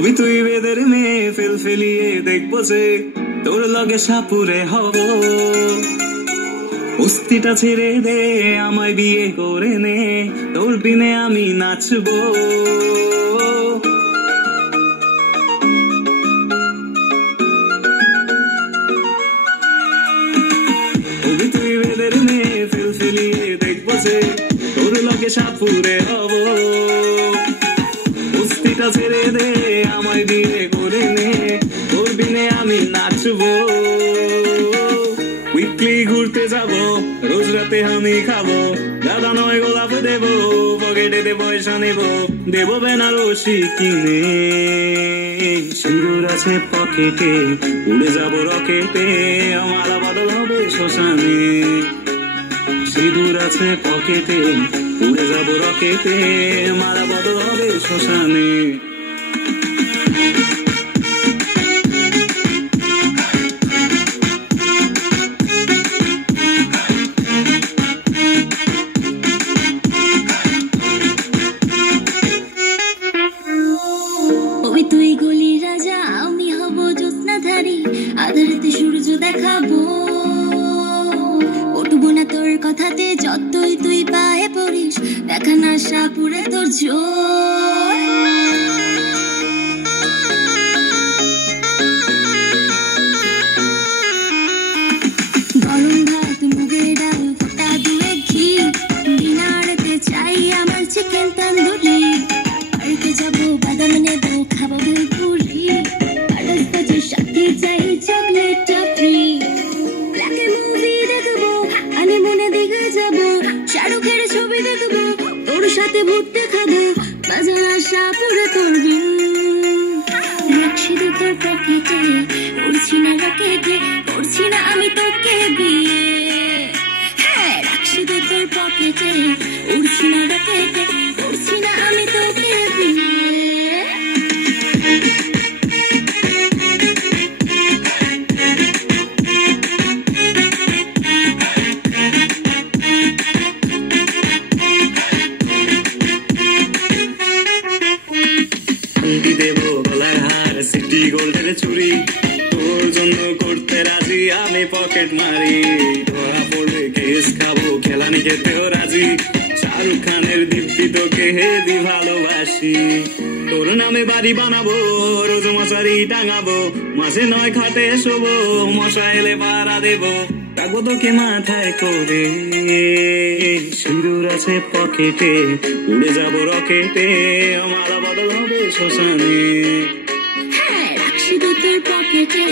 হবি তুই বেদের মেয়ে, ফেল ফেলিয়ে দেখবো যে তোর লগে সাপুরে হব। অস্থিটা ছেড়ে দে, আমায় বিয়ে করে নে, তোর বিনে আমি নাচবো। হবি তুই বেদের মেয়ে, ফেল ফেলিয়ে দেখবো যে তোর লগে সাপুরে হব। অস্থিটা ছেড়ে দে, আমায় বিয়ে করে নে, তোর বিনে আমি নাচবো। উইকলি ঘুরতে যাবো, রোজ রাতে আমি খাবো, দাদা নয় গোলাপ দেবো, পকেটে দে পয়সা নেবো, দেবো বেনারসি কিনে। সিঁদুর আছে পকেটে, উড়ে যাবো রকেটে, মালা বদল হবে শ্মশানে। সিঁদুর আছে পকেটে, উড়ে যাবো রকেটে, মালা বদল হবে শ্মশানে। তুই গলির রাজা, আমি হব জ্যোৎস্নাধারী, আধারেতে সূর্য দেখাবো। উঠবো না তোর কথাতে, যতই তুই পায়ে পড়িস, দেখা না সাপুরে তোর জোর। গরম ভাত, মুগের ডাল, ফোটা দুয়ে ঘি, ডিনারেতে চাই আমার চিকেন তন্দুরি। বাড়িতে যাবো, বাদাম নেবো, খাবো ভেলপুরি, আড়াই বাজে সাথে চাই চকলেট টফি। ব্ল্যাকে মুভি দেখবো, হানিমুনে দিঘা যাবো, শাহরুখের ছবি দেখবো, তোর সাথে ভুট্টে খাবো, বাজার সাপুরে তোর বিন। রাখছি তোর পকেটে, উড়ছি না রকেটে, করছি না আমি তোকে বিয়ে। হ্যাঁ, রাখছি তোর পকেটে, উড়ছি না রকেটে, করছি না আমি তোকে বিয়ে। দেবো গলায় হার, সিটি গোল্ডের চুরি, তোর জন্য করতে রাজি আমি পকেট মারি। ধরা পড়লে কেস খাবো, খেলানি খেতেও রাজি, শাহরুখ খানের দীপ্তি তোকে হেবি ভালোবাসি। তোর নামে বাড়ি বানাবো, রোজ মশারি টাঙাবো, মাসে 9 খাটে শোবো, মশা এলে পাড়া দেবো, রাখবো তোকে মাথায় করে। সিঁদুর আছে পকেটে, উড়ে যাবো রকেটে, মালা বদল হবে শ্মশানে। হ্যাঁ, রাখছি তোর পকেটে,